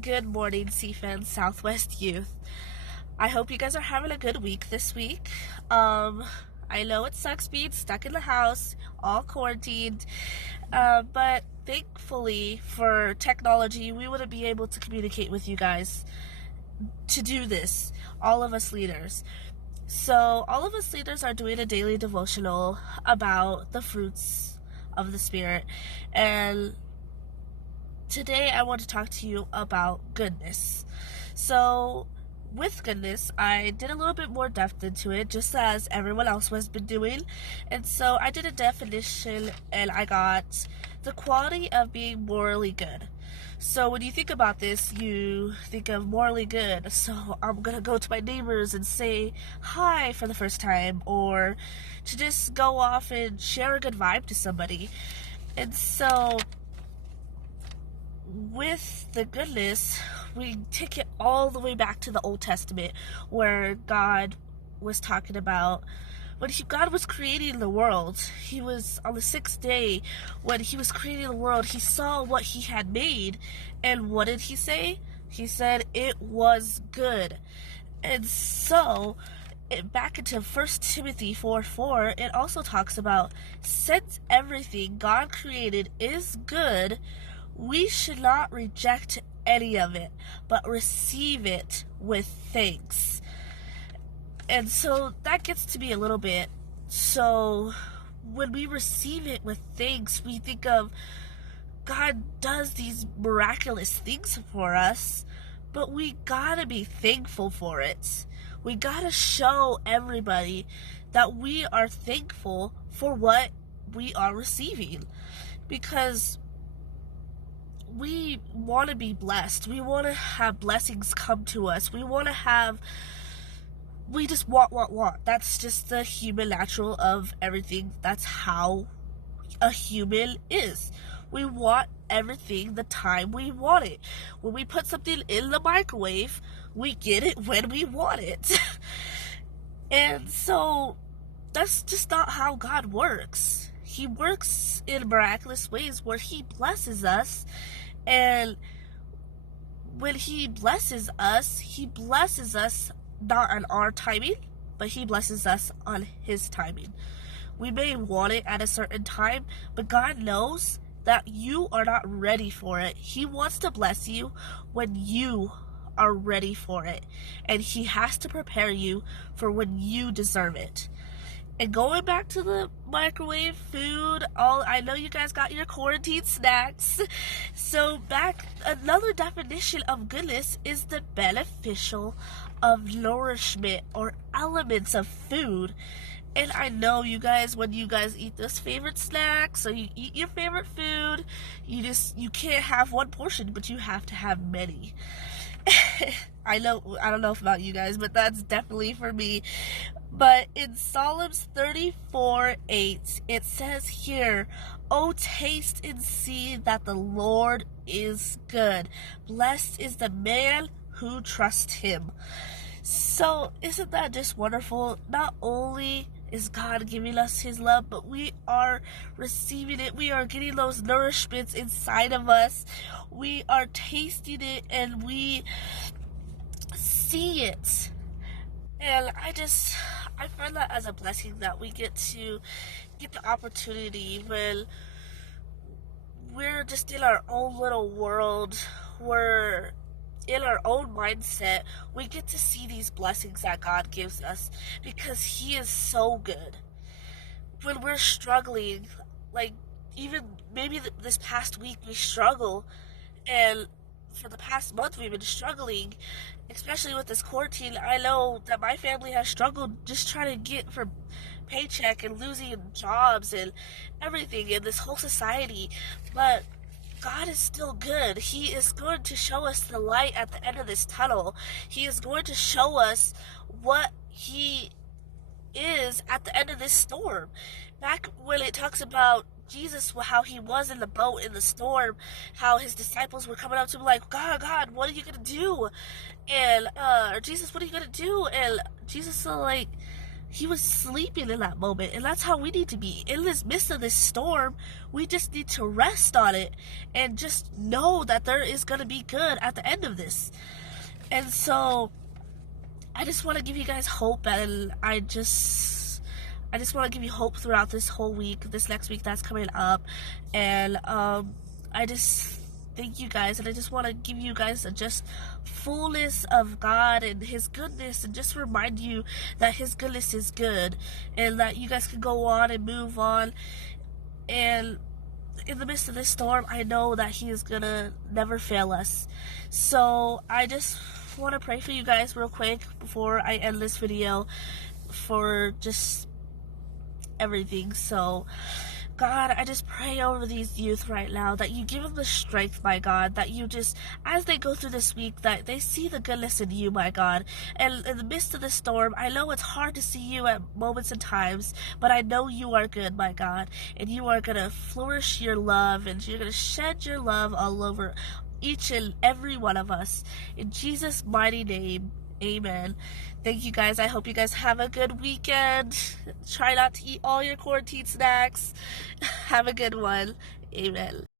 Good morning, CFAN Southwest Youth. I hope you guys are having a good week this week. I know it sucks being stuck in the house, all quarantined, but thankfully for technology, we wouldn't be able to communicate with you guys to do this, all of us leaders. So, all of us leaders are doing a daily devotional about the fruits of the Spirit, and today I want to talk to you about goodness. So, with goodness, I did a little bit more depth into it, just as everyone else has been doing. And so I did a definition and I got the quality of being morally good. So when you think about this, you think of morally good. So I'm going to go to my neighbors and say hi for the first time, or to just go off and share a good vibe to somebody. And so with the goodness, we take it all the way back to the Old Testament, where God was talking about when God was creating the world. He was on the sixth day when he was creating the world. He saw what he had made, and what did he say? He said it was good. And so back into 1 Timothy 4:4, it also talks about, since everything God created is good, we should not reject any of it, but receive it with thanks. And so that gets to be a little bit. So when we receive it with thanks, we think of God does these miraculous things for us, but we gotta be thankful for it. We gotta show everybody that we are thankful for what we are receiving, because we want to be blessed. We want to have blessings come to us. We just want. That's just the human natural of everything. That's how a human is. We want everything the time we want it. When we put something in the microwave, we get it when we want it. And so that's just not how God works. He works in miraculous ways where he blesses us, and when he blesses us not on our timing, but he blesses us on his timing. We may want it at a certain time, but God knows that you are not ready for it. He wants to bless you when you are ready for it, and he has to prepare you for when you deserve it. And going back to the microwave food, I know you guys got your quarantine snacks. So another definition of goodness is the beneficial of nourishment or elements of food. And I know you guys, when you guys eat those favorite snacks, or you eat your favorite food, you can't have one portion, but you have to have many. I don't know about you guys, but that's definitely for me. But in Psalms 34:8, it says here, "Oh, taste and see that the Lord is good. Blessed is the man who trusts him." So isn't that just wonderful? Not only is God giving us his love, but we are receiving it. We are getting those nourishments inside of us. We are tasting it, and we see it. And I find that as a blessing that we get the opportunity when we're just in our own little world, we're in our own mindset, we get to see these blessings that God gives us, because he is so good. When we're struggling, like even maybe this past week we struggle, and for the past month we've been struggling, especially with this quarantine. I know that my family has struggled just trying to get from paycheck and losing jobs and everything in this whole society, but God is still good. He is going to show us the light at the end of this tunnel. He is going to show us what he is at the end of this storm. Back when it talks about Jesus, how he was in the boat in the storm, how his disciples were coming up to him like, God, what are you going to do? And, or Jesus, what are you going to do? And Jesus is like, He was sleeping in that moment, and that's how we need to be. In this midst of this storm, we just need to rest on it and just know that there is going to be good at the end of this. And so I just want to give you guys hope, and I just want to give you hope throughout this whole week, this next week that's coming up. And I just thank you guys, and I just want to give you guys a just fullness of God and His goodness, and just remind you that His goodness is good, and that you guys can go on and move on. And in the midst of this storm, I know that He is gonna never fail us. So I just want to pray for you guys real quick before I end this video, for just everything. So God, I just pray over these youth right now, that you give them the strength, my God, that you just, as they go through this week, that they see the goodness in you, my God. And in the midst of the storm, I know it's hard to see you at moments and times, but I know you are good, my God, and you are going to flourish your love, and you're going to shed your love all over each and every one of us. In Jesus' mighty name, amen. Thank you guys. I hope you guys have a good weekend. Try not to eat all your quarantine snacks. Have a good one. Amen.